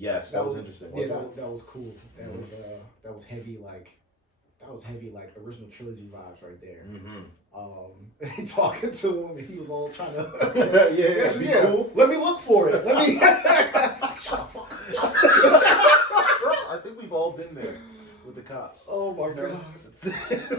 Yes, that was interesting. Yeah, that was cool. That was heavy like original trilogy vibes right there. Mm-hmm. Talking to him, and he was all trying to Cool. Let me look for it. Let me shut the fuck up. I think we've all been there with the cops. Oh my god.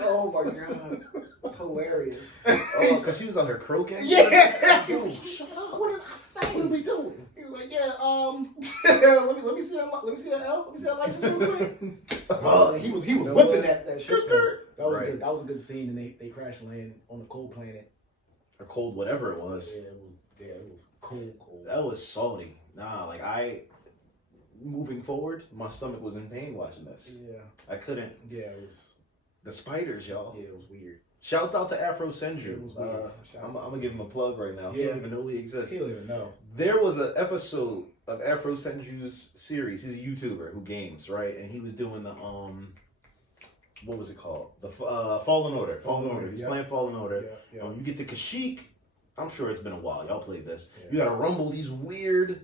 Oh my god. It's hilarious. Oh, because she was on her croaking? Yeah. Yo, shut up. What did I say? What are we doing? He was like, yeah, let me see that L. Let me see that license real quick. Oh, he was whipping that shit. That was good. That was a good scene, and they crash land on a cold planet. Or cold, whatever it was. Yeah, it was cold. That was salty. Nah, like moving forward, my stomach was in pain watching this. Yeah. I couldn't. Yeah, it was. The spiders, y'all. Yeah, it was weird. Shouts out to Afro Senju. I'm gonna give him a plug right now. He don't even know he exists. He don't even know. There was an episode of Afro Senju's series. He's a YouTuber who games, right? And he was doing the what was it called? The Fallen Order. Fallen Order. He's playing Fallen Order. Yeah. You get to Kashyyyk. I'm sure it's been a while. Y'all played this. Yeah. You gotta rumble these weird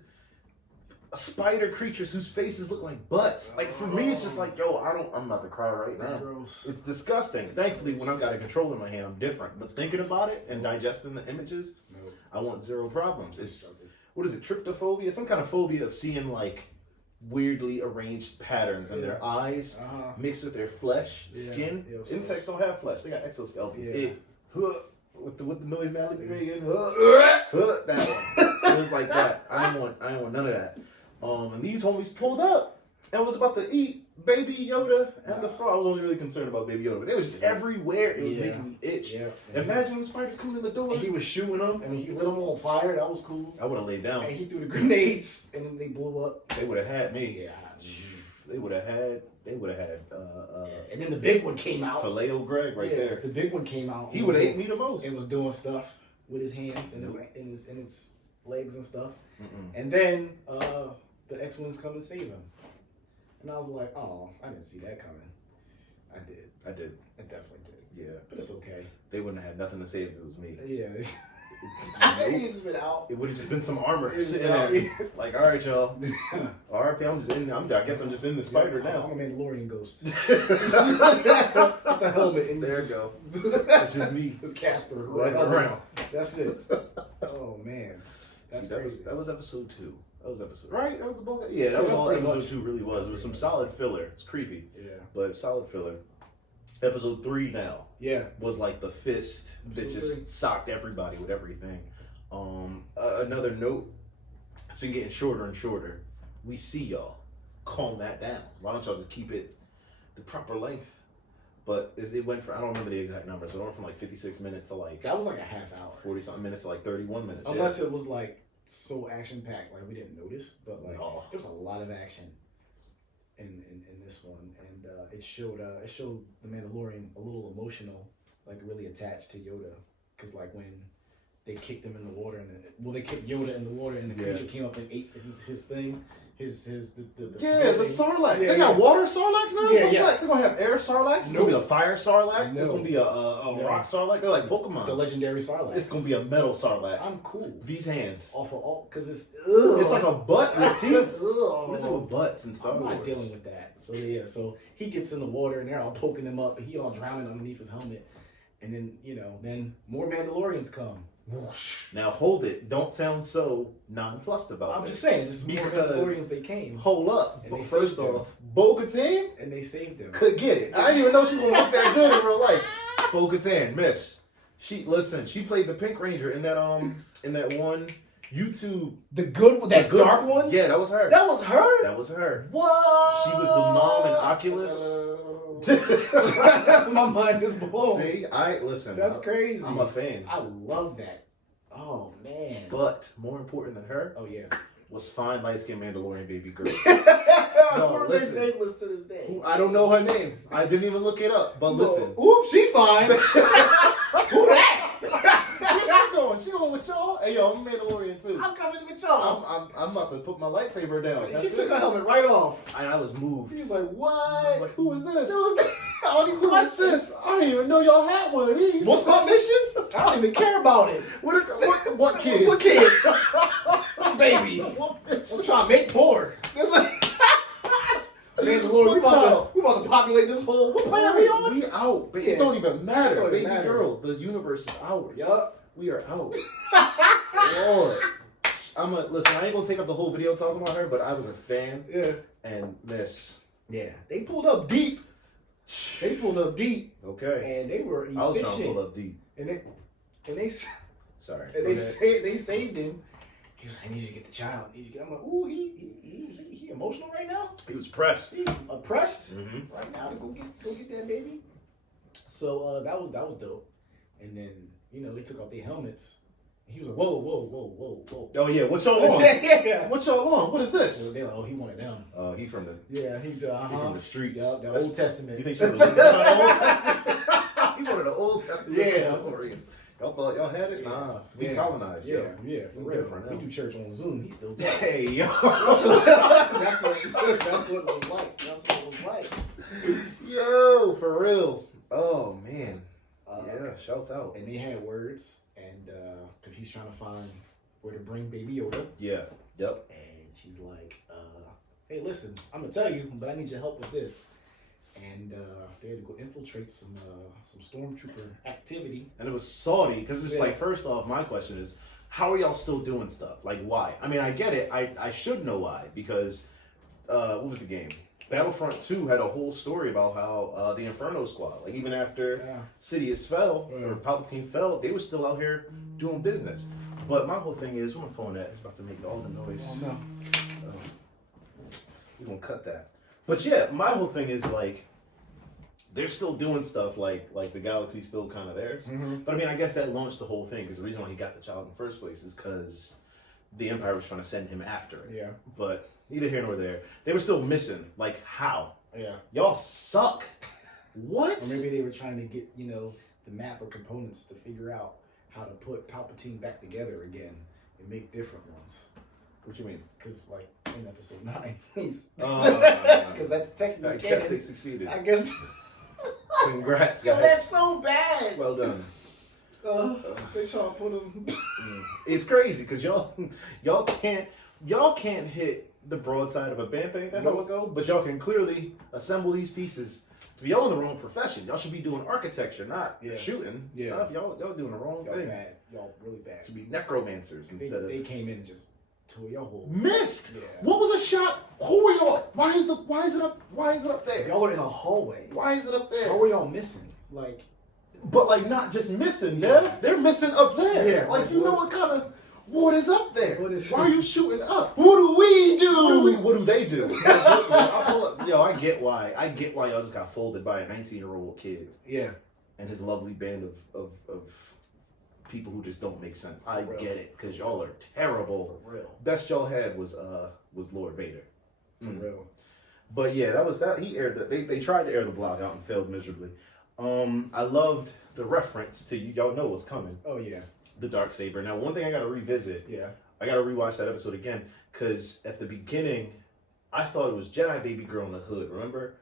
spider creatures whose faces look like butts. Like for me, it's just like, yo, I'm about to cry right now. Gross. It's disgusting. Thankfully, when I've got a controller in my hand, I'm different. But thinking about it and digesting the images, I want zero problems. It's what is it? Tryptophobia? Some kind of phobia of seeing like weirdly arranged patterns in their eyes mixed with their flesh, skin. Insects don't have flesh; they got exoskeletons. With the noise Natalie making, that one. It was like that. I didn't want none of that. And these homies pulled up and was about to eat Baby Yoda and the frog. I was only really concerned about Baby Yoda, but they was just everywhere. It was making me itch. Imagine the spiders coming in the door. And he was shooting them, and he lit them on fire. That was cool. I would have laid down. And he threw the grenades, and then they blew up. They would have had me. Yeah. They would have had. And then the big one came out. Filet Greg right there. The big one came out. He would have ate me the most. And was doing stuff with his hands and his legs and stuff. And then the X-Wings come and save him. And I was like, oh, I didn't see that coming. I did. I definitely did. Yeah. But it's okay. They wouldn't have had nothing to save if it was me. Yeah. He's just been out. It would have just been some armor sitting there. Like, all right, y'all. RP, I'm just in. I guess I'm just in the spider now. I'm a Mandalorian ghost. Just a helmet. And there you go. That's just me. It's Casper. Right around. That's it. Oh man, that's crazy. That was episode 2. That was episode. Right? That was the bulk. Yeah, that was all episode 2 really was. It was some solid filler. It's creepy. Yeah. But solid filler. Episode 3 now. Yeah. Was like the fist that just socked everybody with everything. Another note, it's been getting shorter and shorter. We see y'all. Calm that down. Why don't y'all just keep it the proper length? But it went from, I don't remember the exact numbers, but it went from like 56 minutes to like... That was like a half hour. 40 something minutes to like 31 minutes. Unless it was like so action packed, like we didn't notice, but like there was a lot of action in this one, and it showed the Mandalorian a little emotional, like really attached to Yoda, because like when they kicked him in the water, they kicked Yoda in the water, and the creature came up and ate his thing. The Sarlacc. They got water Sarlaccs now? Yeah, They're going to have air Sarlaccs? It's going to be a fire Sarlacc? It's going to be a rock Sarlacc? They're like Pokemon. The legendary Sarlacc. It's going to be a metal Sarlacc. I'm cool. These hands. Because it's... It's like a butt with teeth. What is it with butts and Star Wars? I'm not dealing with that. So he gets in the water, and they're all poking him up, and he all drowning underneath his helmet. And then more Mandalorians come. Whoosh. Now hold it. Don't sound so nonplussed about it. I'm just saying, this is more Mandalorians they came. Hold up. But first off, Bo-Katan? And they saved him. Could get it. I didn't even know she was going to look that good in real life. Bo-Katan, miss. She played the Pink Ranger in that one YouTube. The good one? That dark one? Yeah, that was her. That was her? That was her. What? She was the mom in Oculus. My mind is blown. See, listen. That's crazy. I'm a fan. I love that. Oh man. But more important than her, was fine light skinned Mandalorian baby girl. No, listen. Nameless to this day. I don't know her name. I didn't even look it up. But listen. Oops, she fine. Who that? Where's she going? She going with y'all? Hey, yo, I'm Mandalorian too. I'm coming with y'all. I'm about to put my lightsaber down. She took her helmet right off. And I was moved. He was like, what? I was like, who is this? All these questions. I didn't even know y'all had one of these. What's my mission? I don't even care about it. What kid? What kid? Baby. I'm trying to make more. Mandalorian, we about to populate this whole. What planet are we on? We out. Baby. Yeah. It don't even matter. Don't even Baby matter. girl, the universe is ours. Yup. We are out. Lord. Listen, I ain't gonna take up the whole video talking about her, but I was a fan. Yeah. And miss. Yeah. They pulled up deep. Okay. And they were efficient. I was trying to pull up deep. And they Sorry. and they saved him. He was like, I need you to get the child. I'm like, ooh, he emotional right now? He was pressed. He oppressed Mm-hmm. right now to go get that baby. So that was dope. And then, they took off their helmets. And he was like, whoa. Oh yeah, what y'all on? Yeah. What y'all on? What is this? So they're like, oh, he wanted them. He from the He from the streets. Yep, the Old Testament. You think she was the Old Testament? He wanted the Old Testament. Yeah. Mandalorians. Y'all thought y'all had it? Nah, we colonized. Yeah, yo. yeah, for We real. different We now. do church on Zoom. He still does. Hey yo. That's what it was like. That's what it was like. Yo, for real. Oh man. Yeah, shouts out. And they had words, and because he's trying to find where to bring Baby Yoda. Yeah. Yep. And she's like, "Hey, listen, I'm gonna tell you, but I need your help with this." And they had to go infiltrate some stormtrooper activity. And it was salty because it's Yeah. like, first off, my question is, how are y'all still doing stuff? Like, why? I mean, I get it. I should know why because what was the game? Battlefront 2 had a whole story about how the Inferno Squad, like even after Sidious fell or Palpatine fell, they were still out here doing business. But my whole thing is, where my phone at? It's about to make all the noise. Oh no. We're gonna cut that. But yeah, my whole thing is like, they're still doing stuff like the galaxy's still kind of theirs. Mm-hmm. But I mean, I guess that launched the whole thing because the reason why he got the child in the first place is because the Empire was trying to send him after it. Yeah. But neither here nor there. They were still missing. Like, how? Yeah. Y'all suck. What? Or maybe they were trying to get, the map of components to figure out how to put Palpatine back together again and make different ones. What you mean? Because, like, in episode 9, he's... Because that's technically I guess they succeeded. I guess... Congrats, Yo, guys. that's so bad. Well done. They try to put him... It's crazy because y'all can't hit the broadside of a bantha that how it go, but y'all can clearly assemble these pieces. Y'all in the wrong profession. Y'all should be doing architecture, not shooting stuff. Y'all doing the wrong thing. Bad. Y'all really bad. To be necromancers instead of... They came in just tore your whole... Missed. Yeah. What was a shot? Who are y'all? Why is it up there? Y'all are in a hallway. Why is it up there? How are y'all missing? Like... But like not just missing, they're missing up there. Yeah, like you know what kind of what is up there? Why are you shooting up? What do we do? What do they do? I get why. I get why y'all just got folded by a 19-year-old kid. Yeah. And his lovely band of people who just don't make sense. I get it because y'all are terrible. For real. Best y'all had was Lord Vader. For real. But yeah, that was that. He aired they tried to air the block out and failed miserably. I loved the reference to y'all know what's coming. Oh yeah. The Darksaber. Now, one thing I gotta revisit. Yeah. I gotta rewatch that episode again because at the beginning, I thought it was Jedi baby girl in the hood. Remember?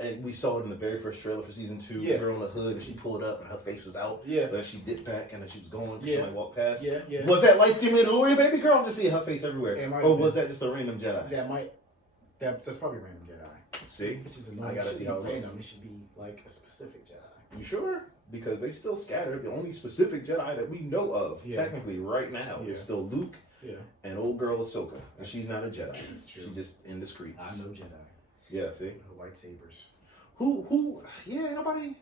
And we saw it in the very first trailer for season 2. Yeah. Girl in the hood, and she pulled up, and her face was out. Yeah. Then she dipped back, and then she was going. Yeah. Somebody walked past. Yeah. Yeah. Was that light skinned Mandalorian baby girl? I'm just seeing her face everywhere. Or was that just a random Jedi? That's probably random Jedi. See? Which is annoying. I gotta see how it random. looks. It should be like a specific Jedi. You sure? Because they still scattered. The only specific Jedi that we know of, technically right now, is still Luke and old girl Ahsoka. And she's not a Jedi. She's just in the streets. I know Jedi. Yeah, see? Her lightsabers. Who? Yeah, ain't nobody.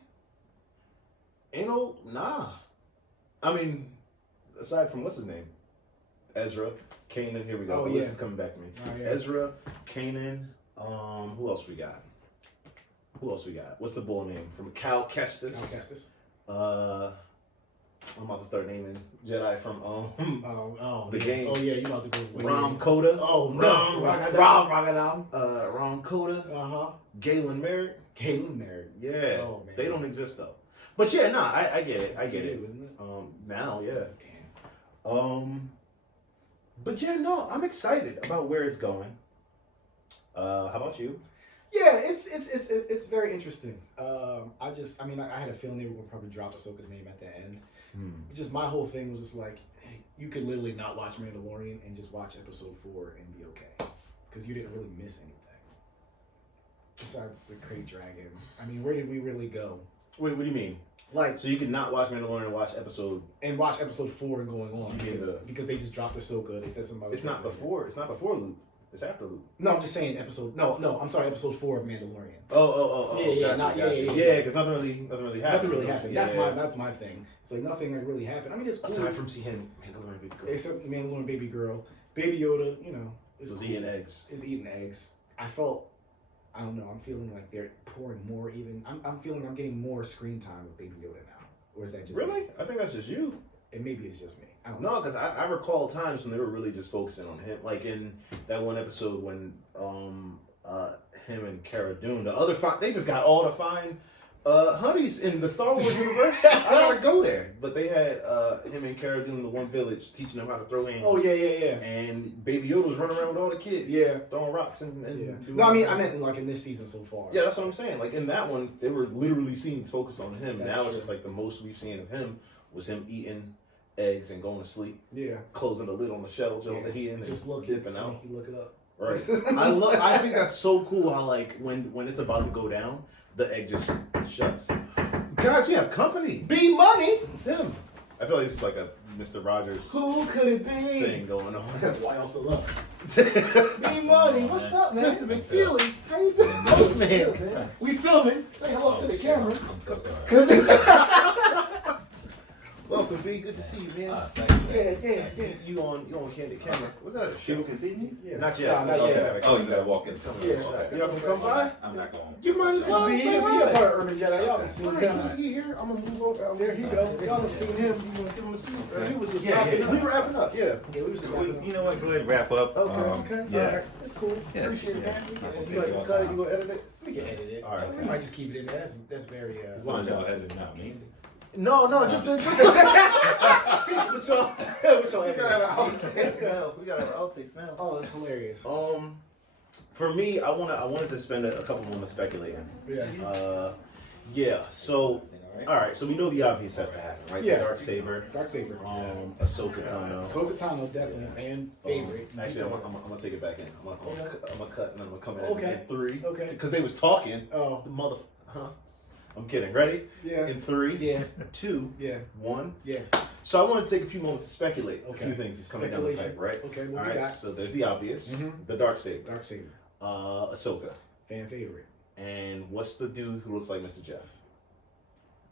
Nah. I mean, aside from what's his name? Ezra, Kanan, here we go. The list is coming back to me. Oh, yeah. Ezra, Kanan, who else we got? What's the bull name? From Cal Kestis. Cal Kestis. I'm about to start naming Jedi from the game. Oh yeah, you about to go Ram Koda. Oh no. Ram Ragadam. Ram Koda. Galen Merritt. Galen Merritt. Yeah. Oh, man. They don't exist though. But yeah, I get it. I get it. Isn't it? Now, yeah. Damn. But yeah, no, I'm excited about where it's going. How about you? Yeah, it's very interesting. I mean, I had a feeling they were gonna probably drop Ahsoka's name at the end. Just my whole thing was just like, hey, you could literally not watch Mandalorian and just watch episode 4 and be okay, because you didn't really miss anything besides the Krayt Dragon. I mean, where did we really go? Wait, what do you mean? Like, so you can not watch Mandalorian and watch episode 4 and going on because they just dropped Ahsoka. They said somebody. It's not before. It's not before Luke. It's after Luke. No, I'm just saying episode. No, I'm sorry, episode 4 of Mandalorian. Oh. Yeah, Yeah, because nothing really happened. Nothing really happened. Yeah. That's my thing. It's like nothing like really happened. I mean, it's cool. Aside from seeing Mandalorian baby girl. Except Mandalorian baby girl, Baby Yoda, was cool. Eating eggs. Is eating eggs. I don't know. I'm feeling like they're pouring more. Even I'm feeling I'm getting more screen time with Baby Yoda now. Or is that just really? me? I think that's just you. And maybe it's just me. I don't know. No, because I recall times when they were really just focusing on him, like in that one episode when him and Cara Dune, the other they just got all the fine honeys in the Star Wars universe. I gotta go there, but they had him and Cara Dune in the one village teaching them how to throw hands. Oh yeah. And Baby Yoda was running around with all the kids. Yeah, throwing rocks and yeah. No, I meant like in this season so far. Yeah, that's what I'm saying. Like in that one, they were literally scenes focused on him. That's now true. It's just like the most we've seen of him was him eating eggs and going to sleep. Yeah. Closing the lid on the shell that he in, just and dipping out. He look it up. Right. I think that's so cool how like when it's about to go down, the egg just shuts. Guys, we have company. B Money. It's him. I feel like it's like a Mr. Rogers Who could it be? thing going on. That's why I also love B Money. What's up, man? Mr. McFeely. How you doing? Postman. We filming. Say hello to the camera. I'm so sorry. Welcome, B. Good to see you, man. Thank you. Yeah. You on candid camera. Was that a show? People can see me? Yeah. Not yet. Not Okay. yet. Oh, you gotta walk in. Tell me. Yeah. Okay. You ever come by? I'm not going. You might as well He say a hi. part of Urban Jedi. Y'all can see All him. right, he here. I'm gonna move over. There he go. Y'all done seen him. You wanna give him a seat? He was just Yeah, wrapping up. we were wrapping up. Yeah. Yeah, we was just wrapping up. You know what? Go ahead and wrap up. Okay. Yeah. All right. It's cool. Yeah. Appreciate it, Yeah. man. You gonna cut it? You gonna edit it? We can edit it. All right, We okay. might just keep it in there. That's very. As long as y'all editing out me. No, just Which y'all we gotta have edit. outtakes now. We gotta have outtakes now. Oh, that's hilarious. For me, I wanted to spend a couple moments speculating. Yeah. Yeah. So, all right. So we know the obvious has to happen, right? Yeah. The Darksaber. Darksaber. Ahsoka Tano. Ahsoka Tano definitely fan favorite. Actually, I'm gonna take it back in. I'm gonna cut and then I'm gonna come in Okay. in 3. Okay. Because they was talking. Oh. The I'm kidding. Ready? Yeah. In 3. Yeah. 2. Yeah. 1. Yeah. So I want to take a few moments to speculate a Okay. few things that's coming down the pipe, right? Okay. All What we right. got? So there's the obvious, Mhm. the Darksaber, Darksaber. Ahsoka, Fan favorite. and what's the dude who looks like Mr. Jeff?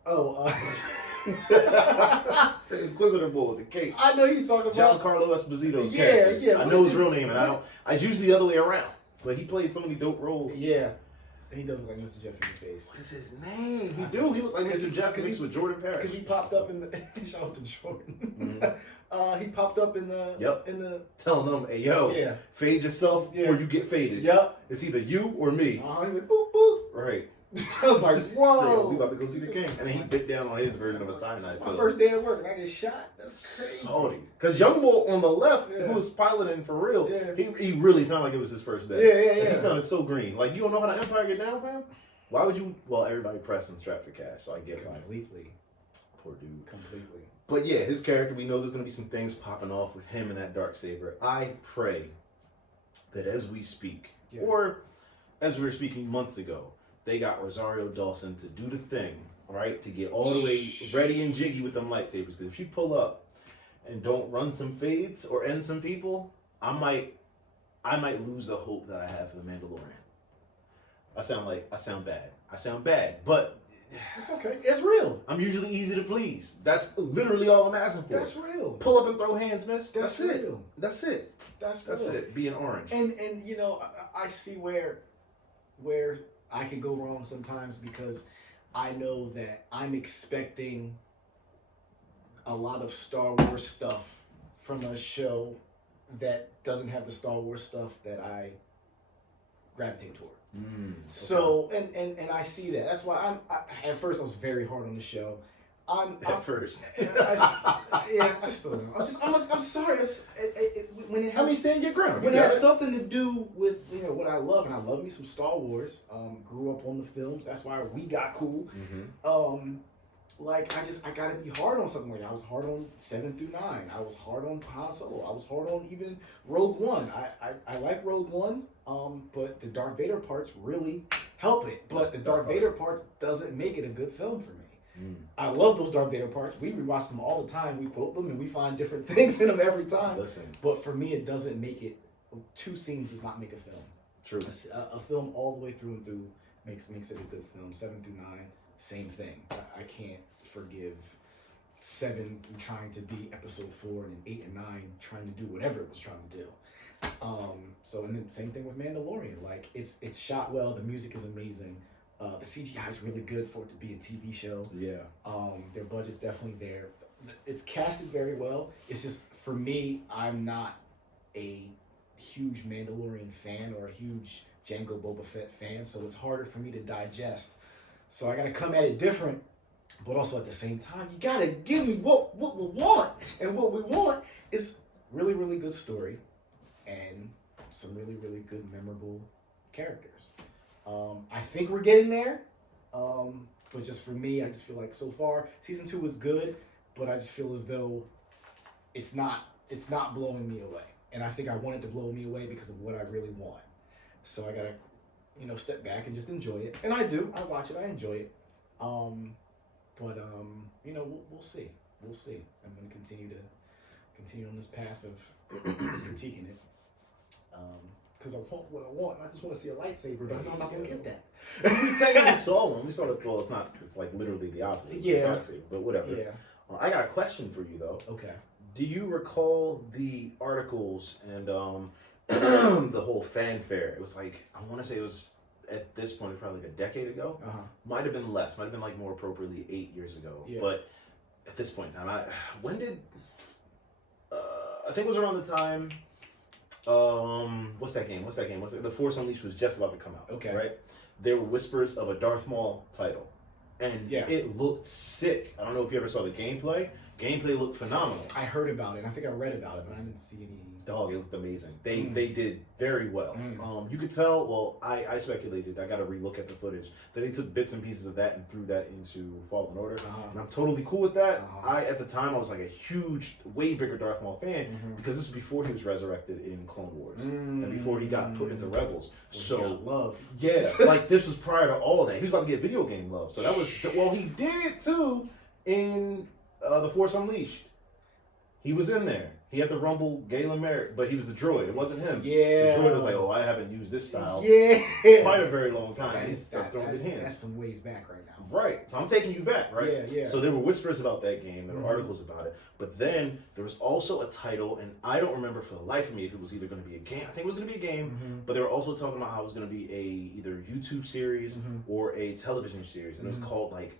Oh. The Inquisitor Bull, the cake. I know you talking about. Giancarlo Esposito's Yeah, character. yeah, I what know is his his- real name, and I don't. It's usually the other way around. But he played so many dope roles. Yeah. He does look like Mr. Jeff in the face. What is his name? He do. He look like Mr. Jeff because he's with Jordan Parrish. Because he popped up in the. Shout out to Jordan. Mhm. He popped up in the. Yep. In the. Telling them, hey, yo, Yeah. fade yourself Yeah. before you get faded. Yep. It's either you or me. He's like boop boop. Right. I was like, So, whoa. we about to go see the king. And then he bit down on his version of a cyanide It's pill. my first day at work and I get shot. That's crazy. Salty. Because Young Bull on the left, Yeah. who was piloting for real, Yeah. he really sounded like it was his first day. Yeah. Like, he sounded so green. Like, you don't know how the Empire get down, fam? Why would you? Well, everybody pressed and strapped for cash, so I get why. Completely. Poor dude. Completely. But yeah, his character, we know there's going to be some things popping off with him and that Darksaber. I pray that as we speak, Yeah. or as we were speaking months ago, they got Rosario Dawson to do the thing, right? To get all the way ready and jiggy with them lightsabers. Because if you pull up and don't run some fades or end some people, I might lose the hope that I have for the Mandalorian. I sound bad, but It's okay. It's real. I'm usually easy to please. That's literally all I'm asking for. That's real. Pull up and throw hands, miss. That's it. real. That's it. That's real. That's it. Being orange. And you know, I see where I can go wrong sometimes because I know that I'm expecting a lot of Star Wars stuff from a show that doesn't have the Star Wars stuff that I gravitate toward. Okay. So and I see that. That's why at first I was very hard on the show. at first. I still am. I'm sorry. When it has, stand your ground. when it has something to do with what I love, and I love me some Star Wars. Grew up on the films. That's why we got cool. Like I gotta be hard on something. Like I was hard on 7 through 9. I was hard on Han Solo. I was hard on even Rogue One. I like Rogue One. But the Darth Vader parts really help it. But the Darth Vader parts doesn't make it a good film for me. I love those Darth Vader parts. We rewatch them all the time. We quote them and we find different things in them every time. Listen. But for me, it doesn't make it. 2 scenes does not make a film. True. A film all the way through and through makes it a good film. 7 through 9, same thing. I can't forgive 7 trying to be episode 4 and 8 and 9 trying to do whatever it was trying to do. So and then same thing with Mandalorian. Like it's shot well. The music is amazing. The CGI is really good for it to be a TV show. Yeah. Their budget's definitely there. It's casted very well. It's just for me, I'm not a huge Mandalorian fan or a huge Jango Boba Fett fan, so it's harder for me to digest. So I gotta come at it different, but also at the same time, you gotta give me what we want, and what we want is really, really good story and some really, really good, memorable characters. I think we're getting there, but just for me, I just feel like so far season 2 was good, but I just feel as though it's not blowing me away, and I think I want it to blow me away because of what I really want. So I gotta, step back and just enjoy it, and I do. I watch it, I enjoy it, but we'll see. We'll see. I'm gonna continue on this path of critiquing it. Because I want what I want. I just want to see a lightsaber, but I know I'm not going to get that. We technically saw one. We saw it. Well, it's not. It's like literally the opposite. Yeah. But whatever. Yeah. I got a question for you though. Okay. Do you recall the articles and the whole fanfare? It was like, I want to say it was at this point, it's probably like a decade ago. Might have been less. Might have been like more appropriately 8 years ago. Yeah. But at this point in time, when did? I think it was around the time. What's that game? The Force Unleashed was just about to come out. Okay. Right? There were whispers of a Darth Maul title. And it looked sick. I don't know if you ever saw the gameplay. Gameplay looked phenomenal. I heard about it. I think I read about it, but I didn't see any. Dog, it looked amazing. They did very well. You could tell, well, I speculated, I got to relook at the footage, that they took bits and pieces of that and threw that into Fallen Order. And I'm totally cool with that. At the time, I was like a huge, way bigger Darth Maul fan, because this was before he was resurrected in Clone Wars. And before he got put into Rebels. So, love. Yeah, like this was prior to all that. He was about to get video game love. So that was, well, he did too in The Force Unleashed. He was in there. He had the Rumble Galen Merritt, but he was the droid. It wasn't him. Yeah. The droid was like, oh, I haven't used this style quite a very long time. That's some ways back right now. Right. So I'm taking you back, right? Yeah. So there were whispers about that game. There were articles about it. But then there was also a title, and I don't remember for the life of me if it was either going to be a game. I think it was going to be a game, but they were also talking about how it was going to be either YouTube series or a television series. And it was called like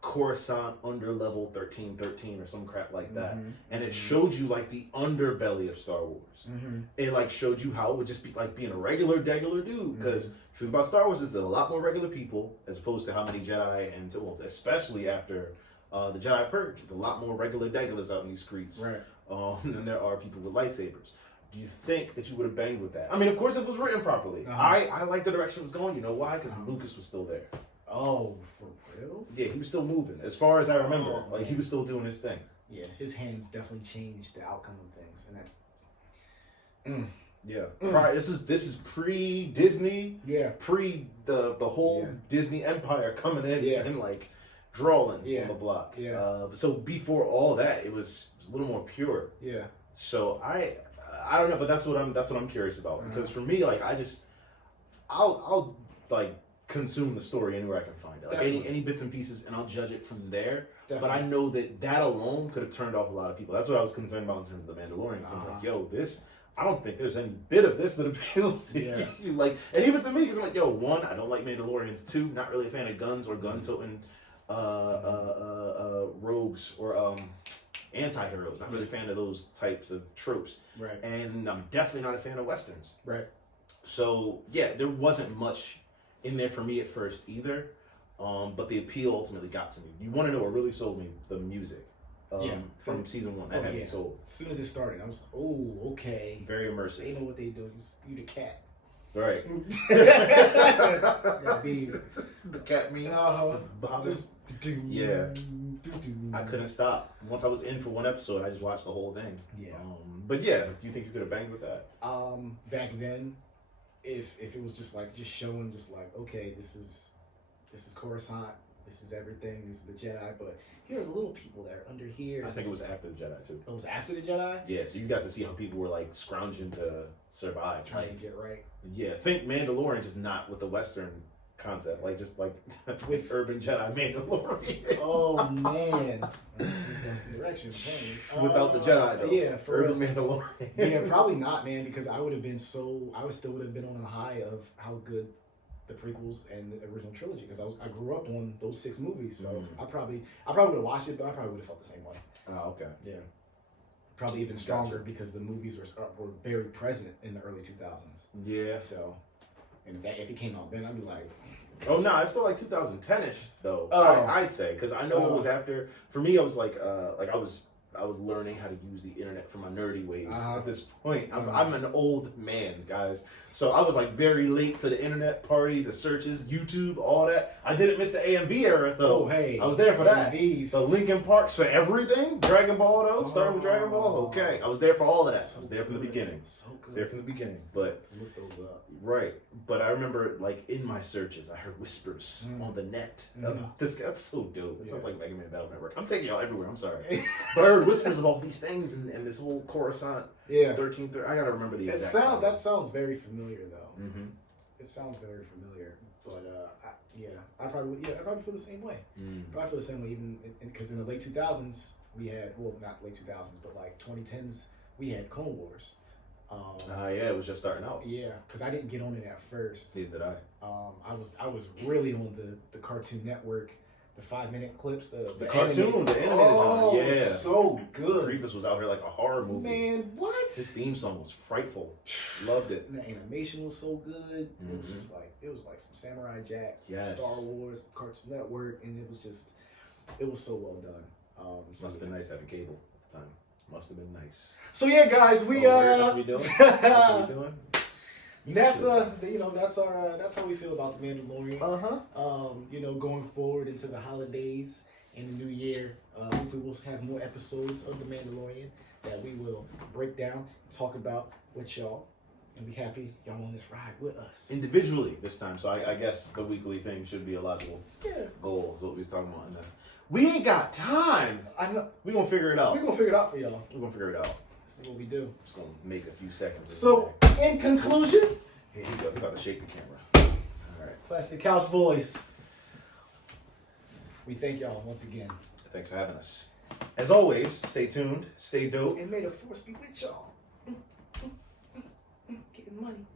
Coruscant Underlevel 1313 or some crap like that. And it showed you like the underbelly of Star Wars. It like showed you how it would just be like being a regular dude, because truth about Star Wars is that a lot more regular people as opposed to how many Jedi, and well, especially after the Jedi Purge, it's a lot more regular degulars out in these streets than there are people with lightsabers. Do you think that you would have banged with that? I mean, of course, if it was written properly. I like the direction it was going. You know why? Because Lucas was still there. Oh, for real? Yeah, he was still moving. As far as I remember, like he was still doing his thing. Yeah, his hands definitely changed the outcome of things, and that's. This is pre Disney. Yeah. Pre the whole Disney empire coming in and like drawing on the block. Yeah. So before all that, it was a little more pure. Yeah. So I don't know, but that's what I'm curious about, because for me, like I'll like consume the story anywhere I can find it. Like any bits and pieces, and I'll judge it from there. Definitely. But I know that alone could have turned off a lot of people. That's what I was concerned about in terms of the Mandalorian. I'm like, yo, I don't think there's any bit of this that appeals to you. Like, and even to me, because I'm like, yo, 1, I don't like Mandalorians. 2, not really a fan of guns or gun-toting rogues or anti-heroes. Not really a fan of those types of tropes. Right. And I'm definitely not a fan of Westerns. Right. So, yeah, there wasn't much in there for me at first either. But the appeal ultimately got to me. You want to know what really sold me? The music. Yeah. From season 1. That had me sold. As soon as it started, I was like, oh, okay. Very immersive. They know what they do. You the cat. Right. That be The cat me. Yeah. I couldn't stop. Once I was in for one episode, I just watched the whole thing. Yeah. But yeah, do you think you could have banged with that? Back then, if it was just showing okay, this is Coruscant, this is everything, this is the Jedi, but here are the little people that are under here. I think it was after the Jedi too. It was after the Jedi? Yeah, so you got to see how people were like scrounging to survive. Trying to get right. Yeah, think Mandalorian, just not with the Western concept, just like with urban Jedi Mandalorian. Oh man, that's the direction. Without the Jedi though. Yeah, for urban Mandalorian. Yeah, probably not, man, because I would still would have been on a high of how good the prequels and the original trilogy, because I grew up on those 6 movies, so I probably would have watched it, but I probably would have felt the same way. Oh, okay. Yeah, probably even stronger because the movies were very present in the early 2000s. Yeah. So, and if it came out then, I'd be like, oh no, it's still like 2010ish though. Oh. I'd say, because I know it was after. For me, I was I was learning how to use the internet for my nerdy ways at this point. I'm an old man, guys. So I was like very late to the internet party, the searches, YouTube, all that. I didn't miss the AMV era though. oh hey, I was there for that. AMVs. The Linkin Parks for everything. Dragon Ball though, starting with Dragon Ball. Okay, I was there for all of that. I was there from the beginning. So I was there from the beginning. But look those up. right. But I remember like in my searches, I heard whispers on the net about this guy. That's so dope. It sounds like Mega Man Battle Network. I'm taking y'all everywhere. I'm sorry. But I heard whispers of all these things and this whole Coruscant 13. I gotta remember the exact sound. That sounds very familiar though. Mm-hmm. It sounds very familiar, but I probably feel the same way. Probably feel the same way, even because in the late 2000s we had, well, not late 2000s, but like 2010s we had Clone Wars. Yeah, it was just starting out. Yeah, because I didn't get on it at first. Neither did I. I was really on the Cartoon Network, the 5-minute clips, the cartoon, the animated yeah, so good. Grievous was out here like a horror movie. Man, what? His theme song was frightful. Loved it. And the animation was so good. It was just it was like some Samurai Jack, some Star Wars, Cartoon Network, and it was so well done. Must have been nice having cable at the time. Must have been nice. So yeah, guys, we that's what we doing. That's what we doing. That's that's how we feel about the Mandalorian. Going forward into the holidays and the new year, hopefully we'll have more episodes of the Mandalorian that we will break down, talk about with y'all, and be happy y'all on this ride with us Individually this time, so I guess the weekly thing should be a logical goal. Is what we was talking about. We ain't got time. I know. We gonna figure it out. We gonna figure it out for y'all. We gonna figure it out. This is what we do. Just gonna make a few seconds. So, in conclusion, here you go. He about to shake the camera. All right. Plastic Couch Boys. We thank y'all once again. Thanks for having us. As always, stay tuned, stay dope, and may the force be with y'all. Getting money.